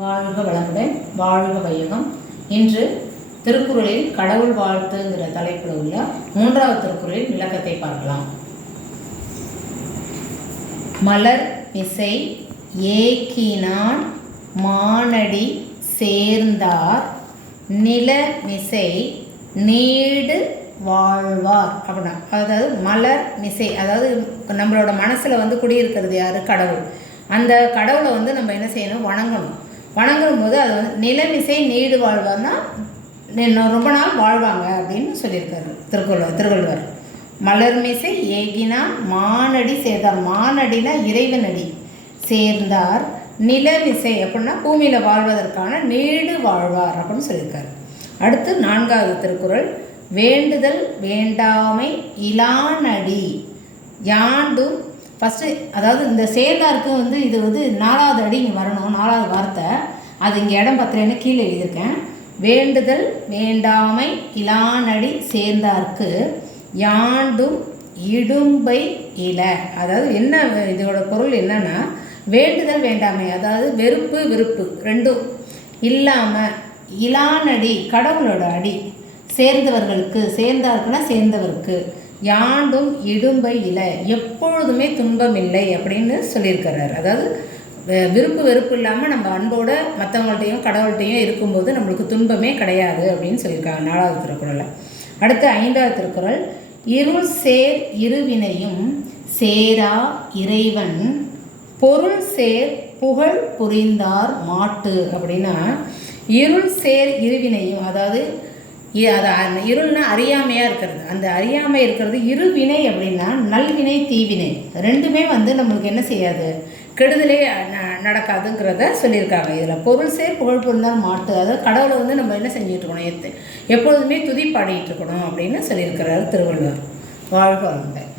வாழ்க வளமுடன் வாழ்க வையகம். இன்று திருக்குறளில் கடவுள் வாழ்த்துங்கிற தலைப்பில் உள்ள மூன்றாவது திருக்குறளின் விளக்கத்தை பார்க்கலாம். மலர் மிசை ஏக்கினான் மானடி சேர்ந்தார். நிலமிசை நீடு வாழ்வார் அப்படின்னா அதாவது மலர் மிசை அதாவது நம்மளோட மனசில் வந்து குடியிருக்கிறது யார்? கடவுள். அந்த கடவுளை வந்து நம்ம என்ன செய்யணும்? வணங்கணும். வணங்கும் போது அது வந்து நிலமிசை நீடு வாழ்வான்னா ரொம்ப நாள் வாழ்வாங்க அப்படின்னு சொல்லியிருக்காரு திருக்குள்ளுவர் திருவள்ளுவர். மலர்மிசை ஏகினா மானடி சேர்ந்தார் மானடினா இறைவனடி. சேர்ந்தார் நிலமிசை அப்படின்னா பூமியில் வாழ்வதற்கான நீடு வாழ்வார் அப்படின்னு சொல்லியிருக்காரு. அடுத்து நான்காவது திருக்குறள் வேண்டுதல் வேண்டாமை இலானடி யாண்டும் ஃபஸ்ட்டு அதாவது இந்த சேர்ந்தாருக்கு வந்து இது வந்து நாலாவது அடி இங்கே வரணும் நாலாவது வார்த்தை. அது இங்கே இடம் பத்திரன்னு கீழே எழுதியிருக்கேன். வேண்டுதல் வேண்டாமை இலானடி சேர்ந்தார்க்கு யாண்டும் இடும்பை இல. அதாவது என்ன இதோட பொருள் என்னன்னா வேண்டுதல் வேண்டாமை அதாவது வெறுப்பு விருப்பு ரெண்டும். இல்லாமல் இலானடி கடவுளோட அடி. சேர்ந்தவர்களுக்கு சேர்ந்தார்க்குன்னா சேர்ந்தவருக்கு. யாண்டும் இடும்பை இலை எப்பொழுதுமே துன்பம் இல்லை அப்படின்னு சொல்லியிருக்கிறார். அதாவது வெ- விருப்பு வெறுப்பு இல்லாமல் நம்ம அன்போட மற்றவங்கள்ட்டையும் கடவுள்கிட்டையும் இருக்கும்போது நம்மளுக்கு துன்பமே கிடையாது அப்படின்னு சொல்லியிருக்காங்க நாலாவது திருக்குறளில் அடுத்து ஐந்தாவது திருக்குறள் இருள் சேர் இருவினையும் சேரா இறைவன் பொருள் சேர் புகழ் புரிந்தார் மாட்டு அப்படின்னா இருள் சேர் இருவினையும் அதாவது அது இருள்னா அறியாமையாக இருக்கிறது. அந்த அறியாமை இருக்கிறது இருவினை அப்படின்னா நல்வினை தீவினை. ரெண்டுமே வந்து நம்மளுக்கு என்ன செய்யாது? கெடுதலே நடக்காதுங்கிறத சொல்லியிருக்காங்க. இதில் பொருள் சேர் புகழ் பொருந்தால் மாட்டு. அதாவது கடவுளை வந்து நம்ம என்ன செஞ்சுட்டு இருக்கணும்? எத்து எப்பொழுதுமே துதி பாடிட்டு இருக்கணும் அப்படின்னு சொல்லியிருக்கிறார் திருவள்ளுவர். வாழ்க வளமுடன்.